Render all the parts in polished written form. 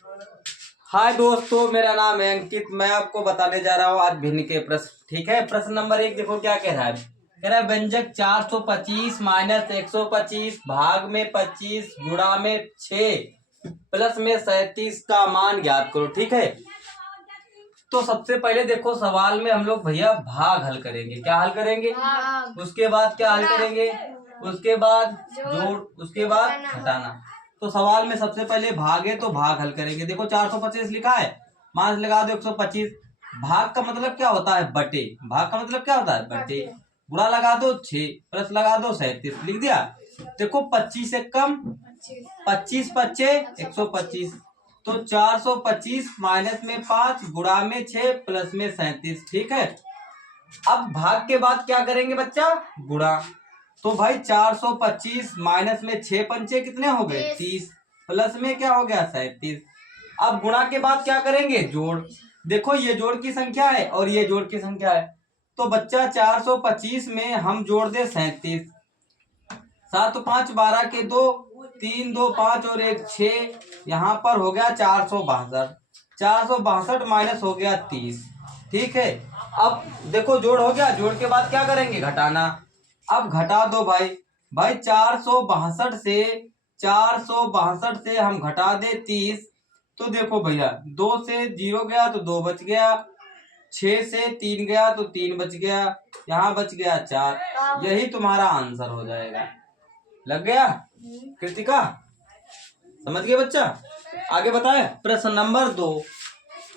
हाय दोस्तों, मेरा नाम है अंकित। मैं आपको बताने जा रहा हूँ आज भिन्न के प्रश्न। ठीक है, प्रश्न नंबर 1 देखो क्या कह रहा है। कह रहा है व्यंजक 425 माइनस 125 भाग में 25 गुणा में 6 प्लस में 37 का मान ज्ञात करो। ठीक है, तो सबसे पहले देखो सवाल में हम लोग भैया भाग हल करेंगे। क्या हल करेंगे? उसके बाद क्या हल करेंगे? उसके बाद जोड़, उसके बाद घटाना। तो सवाल में सबसे पहले भाग है तो भाग हल करेंगे। देखो 425 लिखा है, मान लगा दो 125। भाग का मतलब क्या होता है? बटे। भाग का मतलब क्या होता है? बटे। गुणा लगा दो 6 प्लस लगा दो 37, लिख दिया। देखो 25 से कम 25 पच्चे 125, तो 425 माइनस में 5 गुणा में 6 प्लस में 37। ठीक है, अब भाग के बाद क्या करेंगे बच्चा? गुणा। तो भाई 425 माइनस में 6 पंचे कितने हो गए? 30, प्लस में क्या हो गया? 37। अब गुणा के बाद क्या करेंगे? जोड़। देखो ये जोड़ की संख्या है और ये जोड़ की संख्या है, तो बच्चा 425 में हम जोड़ दे 37। 7 5 12 के 2, 3 2 5 और 1 6, यहाँ पर हो गया 462। 462 माइनस हो गया 30। ठीक है, अब देखो जोड़ हो गया। जोड़ के बाद क्या करेंगे? घटाना। अब घटा दो भाई। भाई 462 से हम घटा दे 30, तो देखो भैया 2 से 0 गया तो 2 बच गया, 6 से 3 गया तो 3 बच गया, यहाँ बच गया 4। यही तुम्हारा आंसर हो जाएगा। लग गया कृतिका? समझ गए बच्चा? आगे बताए प्रश्न नंबर 2।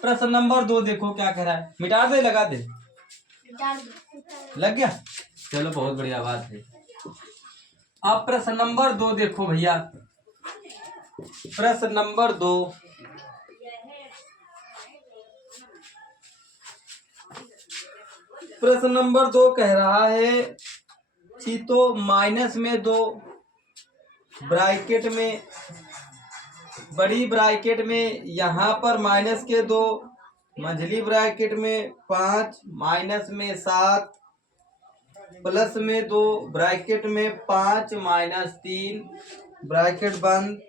प्रश्न नंबर 2 देखो क्या कह रहा है। मिटा दे, लगा दे? लग गया, चलो बहुत बढ़िया बात है। अब प्रश्न नंबर 2 देखो भैया। प्रश्न नंबर 2, प्रश्न नंबर 2 कह रहा है तो माइनस में 2, ब्रैकेट में, बड़ी ब्रैकेट में यहाँ पर माइनस के 2, मंझली ब्रैकेट में 5, माइनस में 7, प्लस में 2, ब्रैकेट में 5 माइनस 3, ब्रैकेट बंद,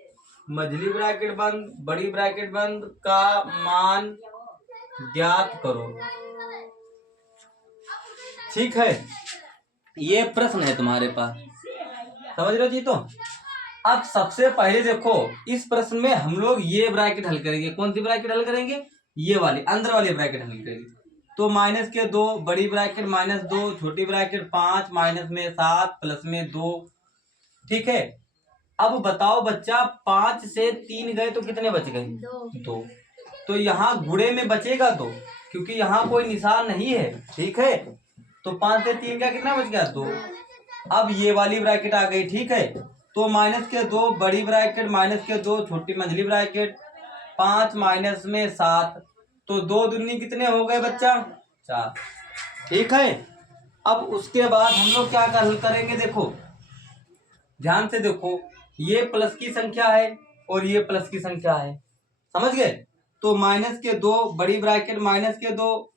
मझली ब्रैकेट बंद, बड़ी ब्रैकेट बंद का मान ज्ञात करो। ठीक है, ये प्रश्न है तुम्हारे पास, समझ रहे हो जी? तो अब सबसे पहले देखो इस प्रश्न में हम लोग ये ब्रैकेट हल करेंगे। कौन सी ब्रैकेट हल करेंगे? ये वाली, अंदर वाली ब्रैकेट हल करेंगे। तो माइनस के 2, बड़ी ब्रैकेट माइनस 2, छोटी ब्रैकेट 5, माइनस में 7, प्लस में 2। ठीक है, अब बताओ बच्चा 5 से 3 गए तो कितने बच गए? 2। तो यहाँ गुणे में बचेगा 2, क्योंकि यहाँ कोई निशान नहीं है। ठीक है, तो 5 से 3 का कितना बच गया? 2। अब ये वाली ब्रैकेट आ गई। ठीक है, तो माइनस के 2, बड़ी ब्रैकेट माइनस के 2, छोटी मंझली ब्रैकेट 5 माइनस में 7, तो 2 दूनी कितने हो गए बच्चा? 4। ठीक है, अब उसके बाद हम लोग क्या हल करेंगे? देखो ध्यान से देखो, ये प्लस की संख्या है और ये प्लस की संख्या है, समझ गए? तो माइनस के 2, बड़ी ब्रैकेट माइनस के 2,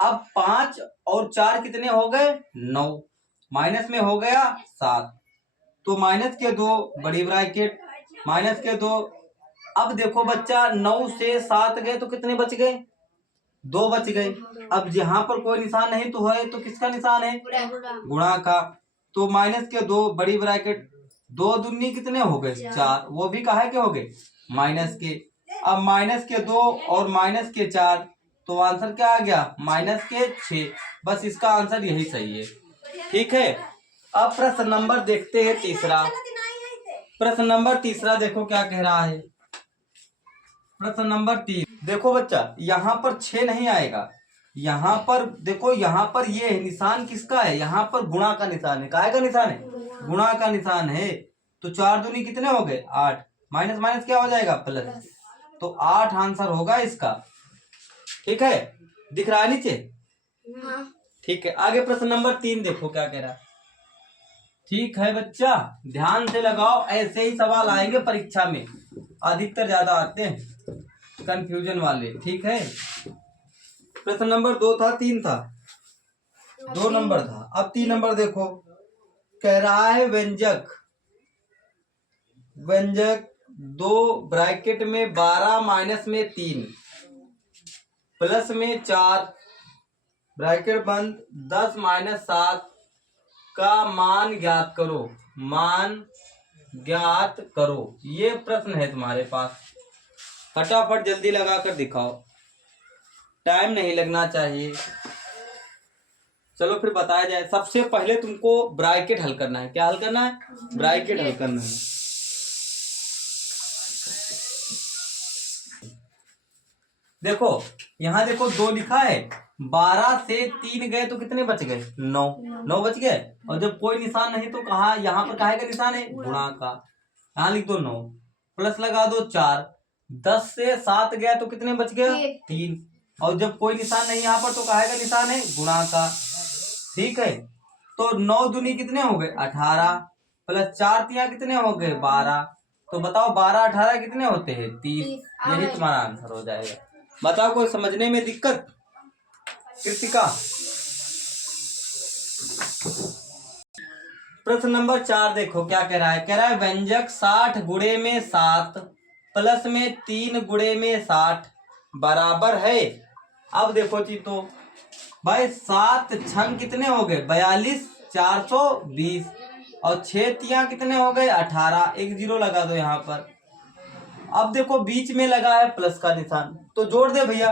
अब 5 और 4 कितने हो गए? 9, माइनस में हो गया 7, तो माइनस के 2, बड़ी ब्रैकेट माइनस के 2। अब देखो बच्चा 9 से 7 गए तो कितने बच गए? 2 बच गए। अब यहाँ पर कोई निशान नहीं तो है, तो किसका निशान है? गुणा का। तो माइनस के 2, बड़ी ब्रैकेट 2 दूनी कितने हो गए? 4, वो भी काहे के हो गए? माइनस के। अब माइनस के 2 और माइनस के 4, तो आंसर क्या आ गया? माइनस के 6। बस इसका आंसर यही सही है। ठीक है, अब प्रश्न नंबर देखते हैं तीसरा। प्रश्न नंबर तीसरा देखो क्या कह रहा है। प्रश्न नंबर 3 देखो बच्चा, यहाँ पर 6 नहीं आएगा। यहाँ पर देखो, यहाँ पर ये निशान किसका है? यहाँ पर गुणा का निशान है। काहे का निशान है? गुणा का निशान है। तो 4 दूनी कितने हो गए? 8, माइनस माइनस क्या हो जाएगा? प्लस। तो 8 आंसर होगा इसका। ठीक है, दिख रहा है नीचे? ठीक है, आगे प्रश्न नंबर 3 देखो क्या कह रहा है। ठीक है बच्चा, ध्यान से लगाओ, ऐसे ही सवाल आएंगे परीक्षा में, अधिकतर ज्यादा आते हैं कंफ्यूजन वाले। ठीक है, प्रश्न नंबर 2 था, 3 था, 2 नंबर था। अब 3 नंबर देखो, कह रहा है व्यंजक 2 ब्रैकेट में 12 माइनस में 3 प्लस में 4 ब्रैकेट बंद 10 माइनस 7 का मान ज्ञात करो। मान ज्ञात करो, ये प्रश्न है तुम्हारे पास। फटाफट जल्दी लगा कर दिखाओ, टाइम नहीं लगना चाहिए। चलो फिर बताया जाए। सबसे पहले तुमको ब्रैकेट हल करना है। क्या हल करना है? ब्रैकेट हल करना है। देखो यहाँ देखो 2 लिखा है, 12 से 3 गए तो कितने बच गए? 9 बच गए। और जब कोई निशान नहीं तो कहा, यहाँ पर काहे का निशान है? गुणा का। यहाँ लिख दो 9 प्लस लगा दो 4। 10 से 7 गया तो कितने बच गए? 3। और जब कोई निशान नहीं यहाँ पर तो काहे का निशान है? गुणा का। ठीक है, तो 9 दूनी कितने हो गए? 18 प्लस 4 तिया कितने हो गए? 12। तो बताओ 12 18 कितने होते हैं? 30। यही तुम्हारा आंसर हो जाएगा। बताओ कोई समझने में दिक्कत? कृतिका, प्रश्न नंबर 4 देखो क्या कह रहा है। कह रहा है व्यंजक 60 गुणे में 7 प्लस में 3 गुणे में 60 बराबर है। अब देखो जी, तो भाई 7 छंग कितने हो गए? 42 420 और 6 तिया कितने हो गए? 18। एक जीरो लगा दो यहाँ पर। अब देखो बीच में लगा है प्लस का निशान, तो जोड़ दे भैया।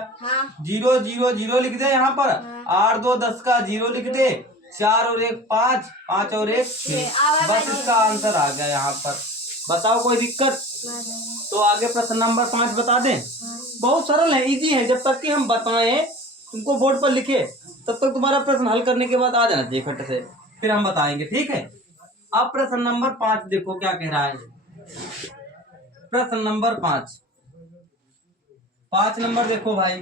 0 0 0 लिख दे यहाँ पर। 8 2 10 का 0 लिख दे। 4 और 1 5, 5 और 1 6। बस इसका आंसर आ गया यहाँ पर। बताओ कोई दिक्कत? तो आगे प्रश्न नंबर 5 बता दें। बहुत सरल है, इजी है। जब तक कि हम बताएं, तुमको बोर्ड पर लिखे, तब तक तुम्हारा प्रश्न हल करने के बाद आ जाना चाहिए फट से, फिर हम बताएंगे। ठीक है, अब प्रश्न नंबर 5 देखो क्या कह रहा है। प्रश्न नंबर 5 नंबर देखो भाई,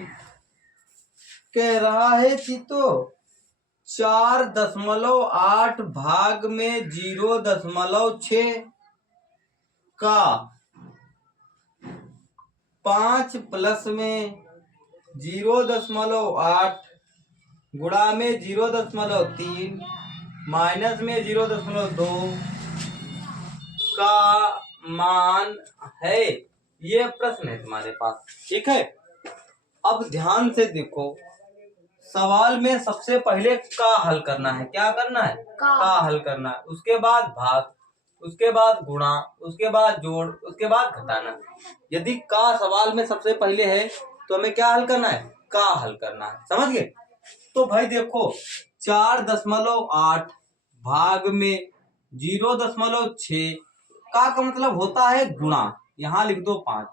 कह रहा है चितो 4.8 भाग में 0.6 का 5 प्लस में 0.8 गुणा में 0.3 माइनस में 0.2 का मान है। ये प्रश्न है तुम्हारे पास। ठीक है, अब ध्यान से देखो। सवाल में सबसे पहले का हल करना है। क्या करना है? का हल करना है। उसके बाद भाग, उसके बाद गुणा, उसके बाद जोड़, उसके बाद घटाना। यदि का सवाल में सबसे पहले है तो हमें क्या हल करना है? का हल करना है। समझ गए? तो भाई देखो 4.8 भाग में 0.6 का मतलब होता है गुणा। यहाँ लिख दो 5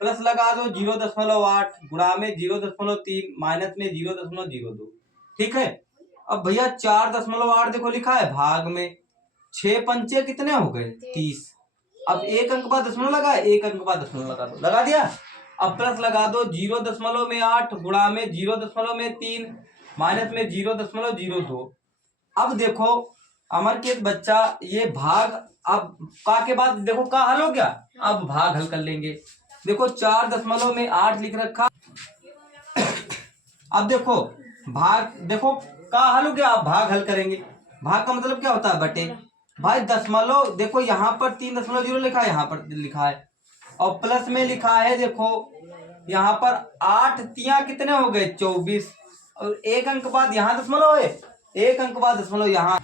प्लस लगा दो 0.8 गुणा में 0.3 माइनस में 0.02। ठीक है, अब भैया 4.8 देखो लिखा है भाग में 6 पंचे कितने हो गए? 30। अब एक अंक बाद दशमलव लगा, एक अंक बाद दशमलव लगा दो, लगा दिया। अब प्लस लगा दो 0.8 गुणा में 0.3 माइनस में 0.02। अब देखो अमरकेत बच्चा, ये भाग, अब का के बाद देखो का हल हो गया, अब भाग हल कर लेंगे। देखो 4.8 लिख रखा। अब देखो भाग, देखो का हल हो गया, अब भाग हल करेंगे। भाग का मतलब क्या होता है? बटे। भाई दशमलव देखो यहाँ पर 3.0 लिखा है, यहाँ पर लिखा है, और प्लस में लिखा है। देखो यहाँ पर 8 तिया कितने हो गए? 24। और एक अंक बाद यहाँ दशमलव है, एक अंक बाद दशमलव यहाँ।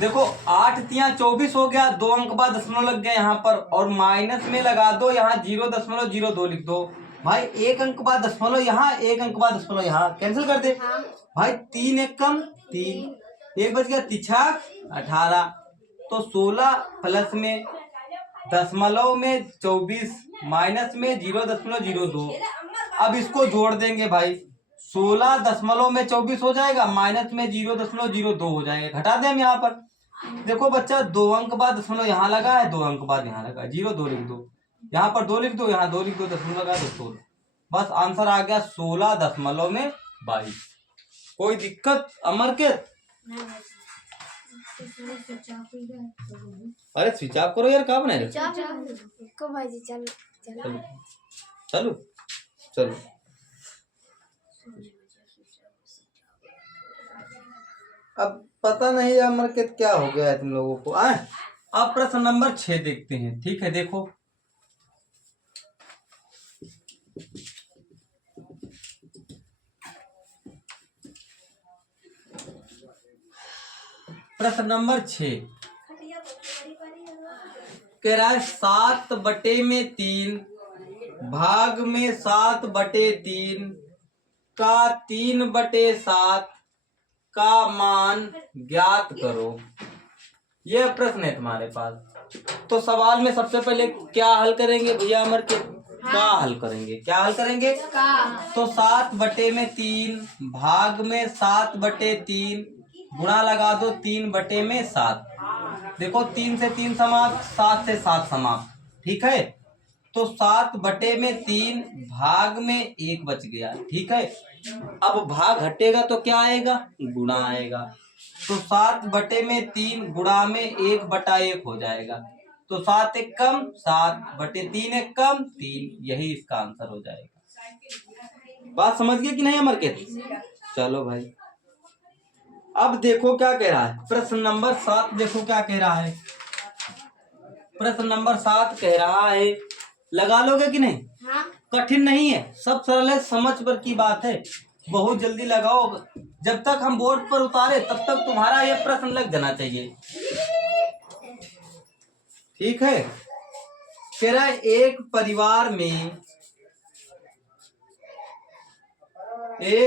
देखो 8 तिया 24 हो गया, 2 अंक बाद दशमलव लग गया यहाँ पर, और माइनस में लगा दो यहाँ 0.02 लिख दो। भाई एक अंक बाद दशमलव यहाँ, एक अंक बाद दशमलव यहाँ, कैंसिल कर दे। भाई 3 एक कम 3, एक बच गया तिछक 18। तो 16 प्लस में दशमलव में 24 माइनस में 0.02। अब इसको जोड़ देंगे भाई, 16 दशमलव में 24 हो जाएगा, माइनस में 0.02 हो जाएगा। घटा दें हम यहाँ पर। देखो बच्चा 2 अंक बाद दशमलव यहाँ लगा है, 2 अंक बाद यहाँ लगा है, 0 2 लिख दो, यहाँ पर 2 लिख दो, यहाँ 2 लिख दो, दशमलव लगा दो 16। बस आंसर आ गया 16.22। कोई दिक्कत अमरकेत? अरे स्विच ऑफ करो यार, कहाँ बनाए? चलो चलो चलो। अब पता नहीं अमरकेत क्या हो गया है तुम लोगों को। अब प्रश्न नंबर 6 देखते हैं। ठीक है, देखो प्रश्न नंबर 6 कह रहा है 7/3 भाग में 7/3 का 3/7 का मान ज्ञात करो। यह प्रश्न है तुम्हारे पास। तो सवाल में सबसे पहले क्या हल करेंगे भैया अमर के? का हल करेंगे। क्या हल करेंगे? तो 7/3 भाग में 7/3 गुणा लगा दो 3/7। देखो 3 से 3 समाप्त, 7 से 7 समाप्त, ठीक है। तो 7/3 भाग में 1 बच गया, ठीक है। अब भाग हटेगा तो क्या आएगा? गुणा आएगा। तो 7/3 गुणा में 1/1 हो जाएगा। तो 7 एक कम 7/3 एक कम 3, यही इसका आंसर हो जाएगा। बात समझ गए कि नहीं अमर के? चलो भाई, अब देखो क्या कह रहा है प्रश्न नंबर 7। देखो क्या कह रहा है प्रश्न नंबर 7 कह रहा है, लगा लोगे कि नहीं? हाँ। कठिन नहीं है, सब सरल है, समझ पर की बात है, बहुत जल्दी लगाओ। जब तक हम बोर्ड पर उतारे तब तक तुम्हारा यह प्रश्न लग जाना चाहिए, ठीक है। कह रहा है एक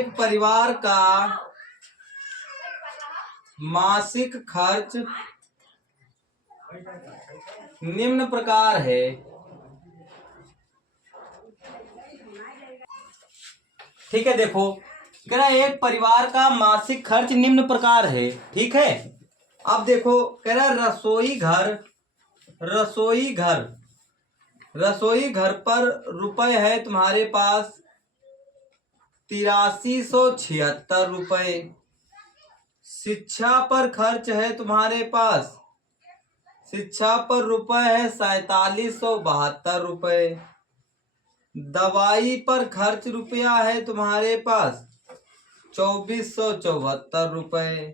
परिवार का मासिक खर्च निम्न प्रकार है। ठीक है, देखो कह रहा है एक परिवार का मासिक खर्च निम्न प्रकार है, ठीक है। अब देखो कह रहा है रसोई घर पर रुपए है तुम्हारे पास 8376 रुपए। शिक्षा पर खर्च है तुम्हारे पास, शिक्षा पर रुपए है 4772 रुपए। दवाई पर खर्च रुपया है तुम्हारे पास 2474 रुपए।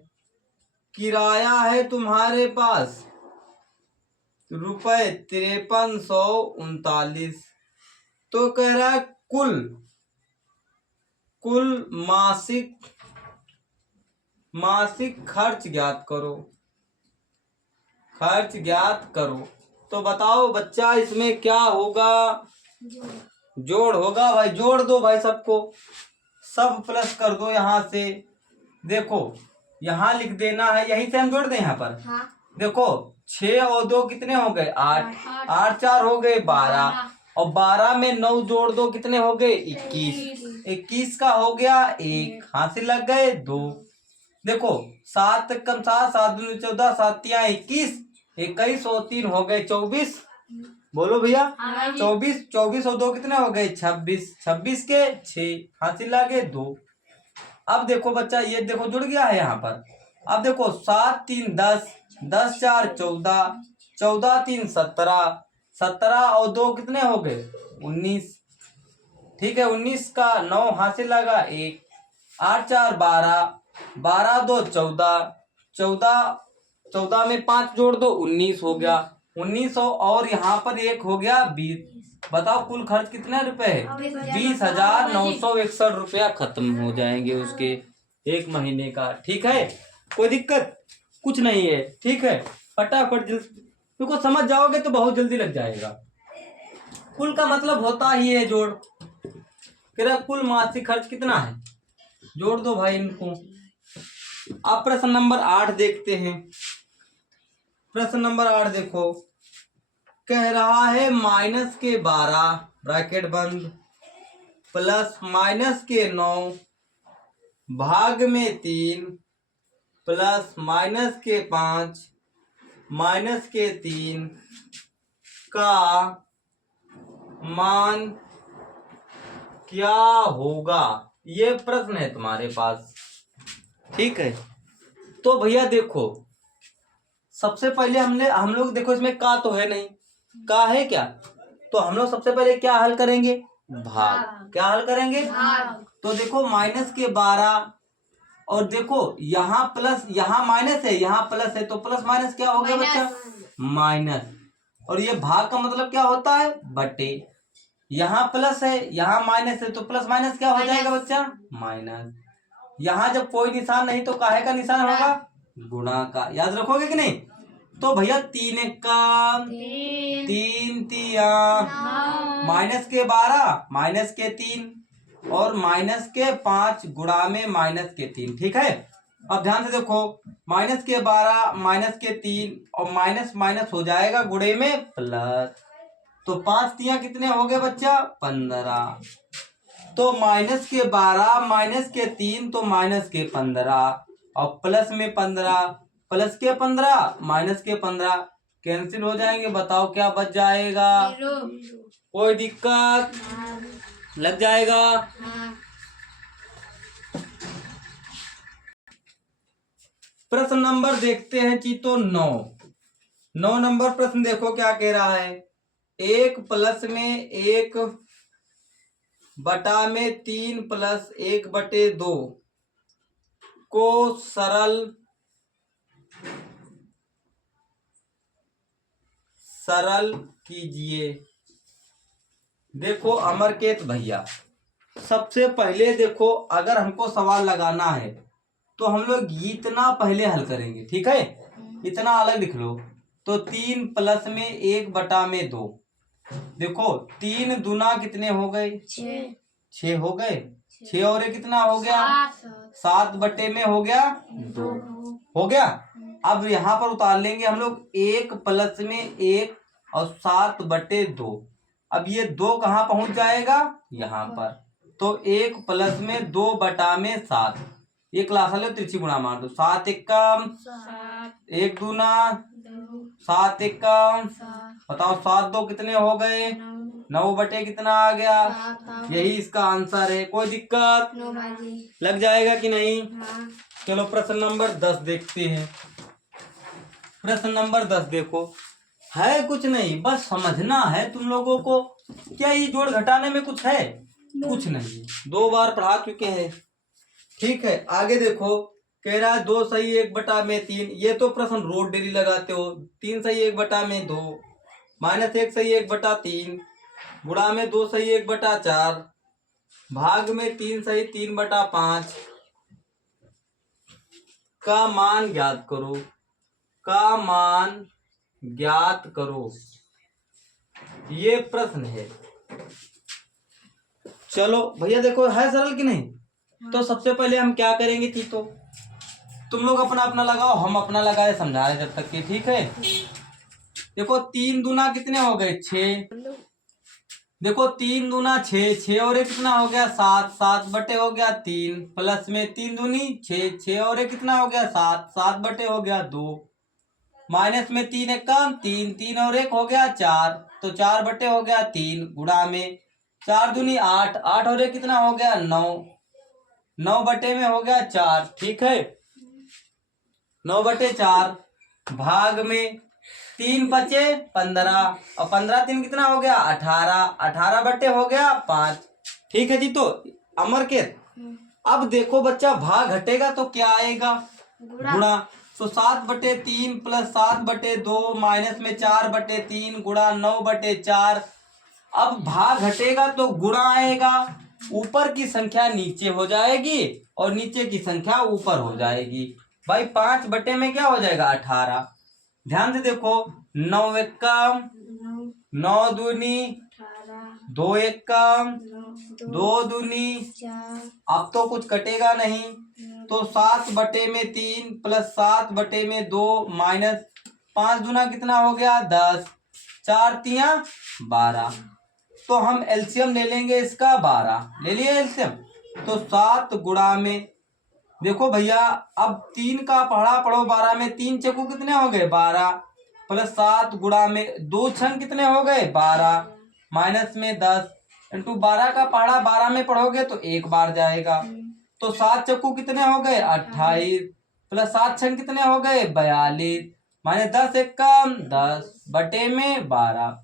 किराया है तुम्हारे पास रुपए 5339। तो कह रहा है कुल मासिक खर्च ज्ञात करो। तो बताओ बच्चा इसमें क्या होगा? जोड़ होगा भाई, जोड़ दो भाई सबको, सब प्लस कर दो यहाँ से। देखो यहाँ लिख देना है, यही से हम जोड़ दें यहाँ पर। हाँ। देखो 6 और 2 कितने हो गए? 8, 8 4 हो गए 12, और 12 में 9 जोड़ दो कितने हो गए? 21, 21 का हो गया 1, हाथ से लग गए 2। देखो 7 कम 7, 7 दूनी 14, 7 तिया 21, 21 और 3 हो गए 24। बोलो भैया। 24 और 2 कितने हो गए? 26, 26 के 6, हाथ से लगे 2। अब देखो बच्चा ये देखो जुड़ गया है यहाँ पर। अब देखो 7 3 10, 10 4 14, 14 3 17, 17 और 2 कितने हो गए? 19, ठीक है। 19 का 9 हाथ से लगा 1, 8 4 12, 12 2 14, 14 में 5 जोड़ दो 19 हो गया। 19 और यहाँ पर 1 हो गया 20। बताओ कुल खर्च कितने रुपए है? 20,961 रुपया खत्म हो जाएंगे उसके एक महीने का, ठीक है। कोई दिक्कत कुछ नहीं है, ठीक है। फटाफट क्योंकि समझ जाओगे तो बहुत जल्दी लग जाएगा। कुल का मतलब होता ही है जोड़। तेरा कुल मासिक खर्च कितना है? जोड़ दो भाई इनको। अब प्रश्न नंबर 8 देखते हैं। प्रश्न नंबर 8 देखो, कह रहा है -12 ब्रैकेट बंद प्लस -9 भाग में 3 प्लस -5 -3 का मान क्या होगा? ये प्रश्न है तुम्हारे पास, ठीक है। तो भैया देखो सबसे पहले हम लोग देखो इसमें का तो है नहीं, का है क्या? तो हम लोग सबसे पहले क्या हल करेंगे? भाग। क्या हल करेंगे? भाग। तो देखो -12 और देखो यहाँ प्लस यहाँ माइनस है, यहाँ प्लस है, तो प्लस माइनस क्या हो गया बच्चा? माइनस। और ये भाग का मतलब क्या होता है? बटे। यहाँ प्लस है यहाँ माइनस है, तो प्लस माइनस क्या हो जाएगा बच्चा? माइनस। यहाँ जब कोई निशान नहीं तो काहे का निशान होगा? गुणा का, याद रखोगे कि नहीं? तो भैया 3 एक्का 3 तिया माइनस के 12 माइनस के 3 और माइनस के 5 गुणा में माइनस के 3। ठीक है, अब ध्यान से देखो, माइनस के 12 माइनस के 3 और माइनस माइनस हो जाएगा गुणे में प्लस। तो 5 तिया कितने हो गए बच्चा? 15। तो माइनस के 12 माइनस के 3 तो माइनस के 15 और प्लस में 15, प्लस के 15 माइनस के 15 कैंसिल हो जाएंगे। बताओ क्या बच जाएगा? कोई दिक्कत? लग जाएगा। प्रश्न नंबर देखते हैं चीतो 9 नंबर प्रश्न देखो क्या कह रहा है। 1 प्लस में 1 बटा में 3 प्लस 1 बटे 2 को सरल कीजिए। देखो अमरकेत भैया, सबसे पहले देखो, अगर हमको सवाल लगाना है तो हम लोग इतना पहले हल करेंगे। ठीक है, इतना अलग लिख लो। तो 3 प्लस में 1 बटा में 2, देखो 3 दूना कितने हो गए? 6 हो गए। 6 और 1 कितना हो गया? 7 बटे में हो गया 2 हो गया। अब यहाँ पर उतार लेंगे हम लोग 1 प्लस में 1 और 7 बटे 2। अब ये 2 कहाँ पहुंच जाएगा? यहाँ पर। तो 1 प्लस में 2 बटा में 7, एक क्लास लो, तिरछी गुणा मार दो। 7 एकम 1 दूना 7 एकम, बताओ 7 2 कितने हो गए? 9 बटे कितना आ गया? यही इसका आंसर है। कोई दिक्कत? लग जाएगा कि नहीं? चलो प्रश्न नंबर 10 देखते हैं। प्रश्न नंबर 10 देखो, है कुछ नहीं, बस समझना है तुम लोगों को। क्या ये जोड़ घटाने में कुछ है? कुछ नहीं, 2 बार पढ़ा चुके हैं। ठीक है, आगे देखो, कह रहा है 2 सही 1 बटा में 3। ये तो प्रश्न रोज डेली लगाते हो। 3 सही 1 बटा में 2 माइनस 1 सही 1 बटा 3 गुणा में 2 सही 1 बटा 4 भाग में 3 सही 3 बटा 5 का मान ज्ञात करो। का मान ज्ञात करो, ये प्रश्न है। चलो भैया देखो, है सरल कि नहीं? तो सबसे पहले हम क्या करेंगे चीतो, तुम लोग अपना अपना लगाओ, हम अपना लगाए, समझा रहे जब तक कि। ठीक है, देखो 3 दूना कितने हो गए? 6। देखो 3 दूना 6, 6 और 1 कितना हो गया? 7, 7 बटे हो गया 3 प्लस में 3 दूनी 6, 6 और 1 कितना हो गया? 7, 7 बटे हो गया 2 माइनस में 3 एक कम 3, 3 और 1 हो गया 4, तो 4 बटे हो गया 3 गुणा में 4 दूनी 8, 8 और 1 कितना हो गया? 9, 9 बटे में हो गया 4। ठीक है, 9 बटे 4 भाग में 3 बचे 15 और 15 3 कितना हो गया? 18, 18 बटे हो गया 5। ठीक है जी, तो अमर के अब देखो बच्चा, भाग घटेगा तो क्या आएगा? गुणा। तो 7 बटे 3 प्लस 7 बटे 2 माइनस में 4 बटे 3 गुणा 9 बटे 4। अब भाग घटेगा तो गुणा आएगा, ऊपर की संख्या नीचे हो जाएगी और नीचे की संख्या ऊपर हो जाएगी। भाई 5 बटे में क्या हो जाएगा? 18। ध्यान से देखो, 9 एकम 9 दूनी 2 एकम 2 दूनी, अब तो कुछ कटेगा नहीं, तो 7 बटे में 3 प्लस 7 बटे में 2 माइनस 5 दूना कितना हो गया? 10, 4 तिया 12। तो हम एलसीएम ले लेंगे इसका, 12 ले लिया एलसीएम। तो 7 गुणा में, देखो भैया अब 3 का पढ़ा पढ़ो 12 में, 3 चक्कू कितने हो गए? 12 प्लस 7 गुणा में 2 छंग कितने हो गए? 12 माइनस में 10 इंटू 12 का पढ़ा 12 में पढ़ोगे तो एक बार जाएगा। तो 7 चक्कू कितने हो गए? 28 प्लस 7 छंग कितने हो गए? 42 माइनस 10 एक कम 10 बटे में 12।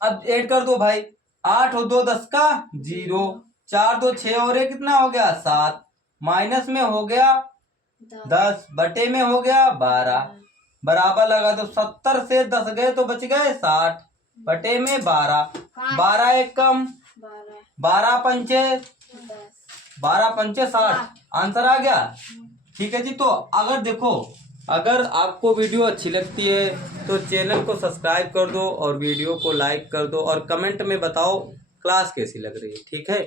अब ऐड कर दो भाई, 8 और 2 10 का 0, 4 2 6 और 1 कितना हो गया? 7 माइनस में हो गया 10 बटे में हो गया 12 बराबर लगा दो। 70 से 10 गए तो बच गए 60 बटे में 12, 12 एक कम 12 पंचे 12 पंचे 60, आंसर आ गया। ठीक है जी। तो अगर देखो, अगर आपको वीडियो अच्छी लगती है तो चैनल को सब्सक्राइब कर दो और वीडियो को लाइक कर दो और कमेंट में बताओ क्लास कैसी लग रही है। ठीक है।